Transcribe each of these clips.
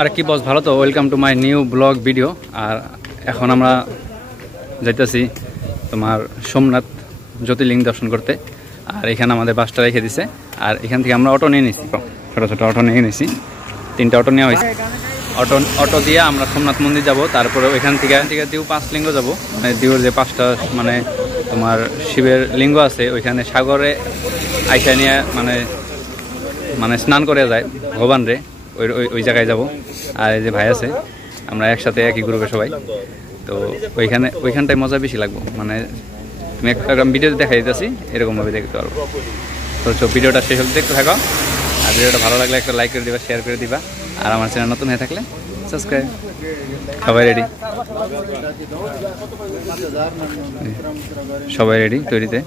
আর কি বস ভালো তো, welcome to my new blog video. আর এখন আমরা যাইতেছি তোমার সোমনাথ জ্যোতির্লিঙ্গ দর্শন করতে। আর এখানে আমাদের বাসটা রেখে দিছে। আর এখান থেকে আমরা অটো নিয়ে নিছি, ছোটো ছোটো অটো নিয়ে নিছি, 3টা অটো নেওয়া হয়েছে। অটো দিয়ে আমরা সোমনাথ মন্দির যাব। তারপরে এখান থেকে দিউ 5 লিঙ্গ যাব, মানে দিউর যে 5টা মানে তোমার শিবের লিঙ্গ আছে, ওইখানে সাগরে আইসা নিয়ে মানে স্নান করে যায় ভগবান রে, ওই জায়গায় যাব। আর এই যে ভাই আছে, আমরা একসাথে একই গ্রুপে সবাই। তো ওইখানটায় মজা বেশি লাগবে, মানে তুমি একটা ভিডিওতে দেখাই দিতেছি, এরকমভাবে দেখতে পারবো। তো ভিডিওটা শেষ অবধি দেখতে থাকো। আর ভিডিওটা ভালো লাগলে একটা লাইক করে দিবা, শেয়ার করে দিবা। আর আমার চ্যানেল নতুন হয়ে থাকলে সাবস্ক্রাইব। সবাই রেডি? সবাই রেডি তৈরিতে?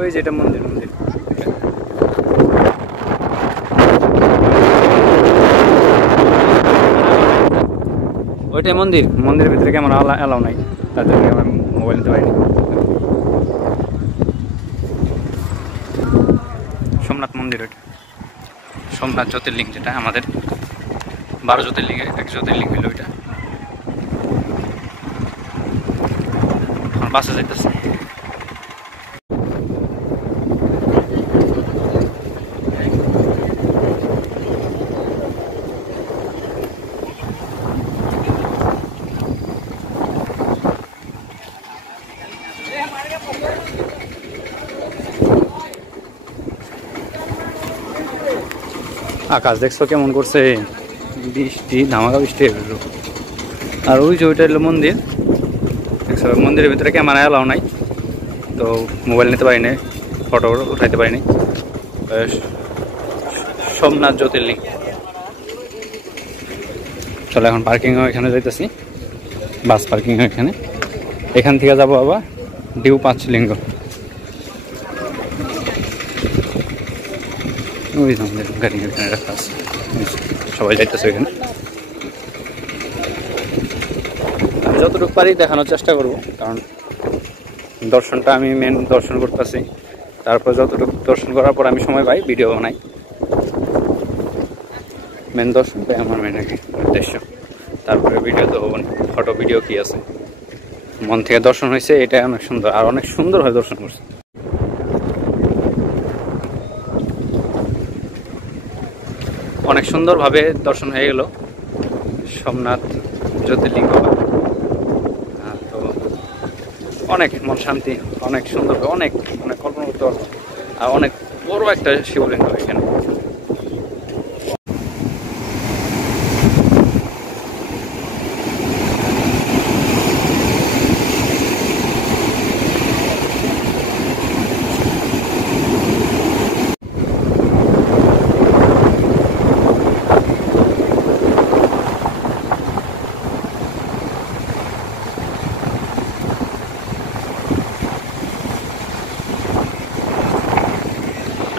ওই যেটা মন্দির ওইটাই মন্দিরের ভিতরে ক্যামেরা অ্যালাউ নাই, তার জন্য আমার মোবাইল নিতে পারিনি। সোমনাথ মন্দির, ওইটা সোমনাথ জ্যোতির্লিঙ্গ, যেটা আমাদের 12 জ্যোতির্লিঙ্গের এক জ্যোতির্লিঙ্গ হইল ওইটা। বাসে যাইতেছে। আকাশ দেখছো কেমন করছে, বৃষ্টি, ধামাকা বৃষ্টি। আর ওই যে ওইটা হলো মন্দির, দেখছো মন্দিরের ভিতরে ক্যামেরা এলাও নাই, তো মোবাইল নিতে পারিনি, ফটো উঠাইতে পারিনি। সোমনাথ জ্যোতির্লিঙ্গ। চলো এখন পার্কিং এখানে যাইতেছি, বাস পার্কিং এখানে। এখান থেকে যাবো আবার ডিউ 5 লিঙ্গ। ওই আমাদের গাড়ি এখানে রাখা আছে, সবাই যাইতেছে ওইখানে। যতটুকু পারি দেখানোর চেষ্টা করব, কারণ দর্শনটা আমি মেন দর্শন করতেছি। তারপর যতটুকু দর্শন করার পর আমি সময় পাই ভিডিও বানাই। মেন দর্শনটাই আমার মেন উদ্দেশ্য। তারপরে ভিডিও তো হবো না, ফটো ভিডিও কি আছে, মন থেকে দর্শন হয়েছে, এটা অনেক সুন্দর, আর অনেক সুন্দরভাবে দর্শন করছে। অনেক সুন্দরভাবে দর্শন হয়ে গেল সোমনাথ জ্যোতির্লিঙ্গ। তো অনেক মন শান্তি, অনেক সুন্দর, অনেক মানে কল্পনা করতে পারবো। আর অনেক বড় একটা শিবলিঙ্গ এখানে।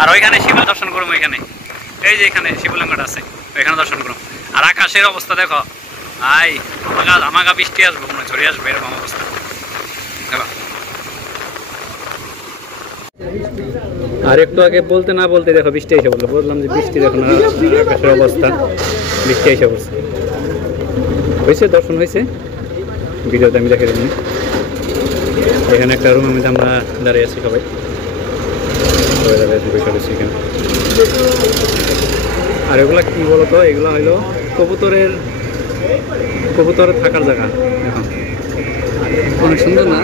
আর ওইখানে শিব দর্শন করবো, ওইখানে এই যে এখানে শিবলিঙ্গটা আছে, ওইখানে দর্শন করবো। আর আকাশের অবস্থা দেখো, আই আমাকে বৃষ্টি আসবো, মনে ছড়িয়ে আসবে এরকম অবস্থা। আর একটু আগে বলতে না বলতে দেখো বৃষ্টি এসে বললো, বললাম যে বৃষ্টি দেখো না, আকাশের অবস্থা, বৃষ্টি এসে পড়ছে। হয়েছে দর্শন হয়েছে, ভিডিওতে আমি দেখে দিই। এখানে একটা রুমের মধ্যে আমরা দাঁড়িয়ে আছি সবাই, আর এগুলা কি বলতো, এগুলা হইলো কবুতরের থাকার জায়গা। এখন অনেক সুন্দর না?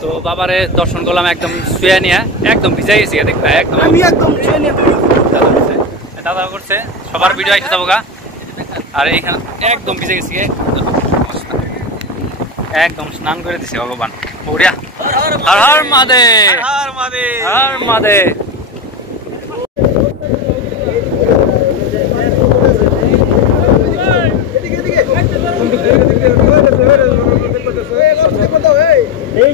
তো বাবারে দর্শন করলাম একদম শুয়ে নিয়ে, একদম ভিজাই গেছি দেখবা, একদম দাদা করছে সবার ভিডিও আইসে যাবো গা। আর এইখানে একদম ভিজে গেছি, একদম স্নান করে দিছে ভগবান। বড়িয়া, হর হর মহাদেব, হর মহাদেব। এই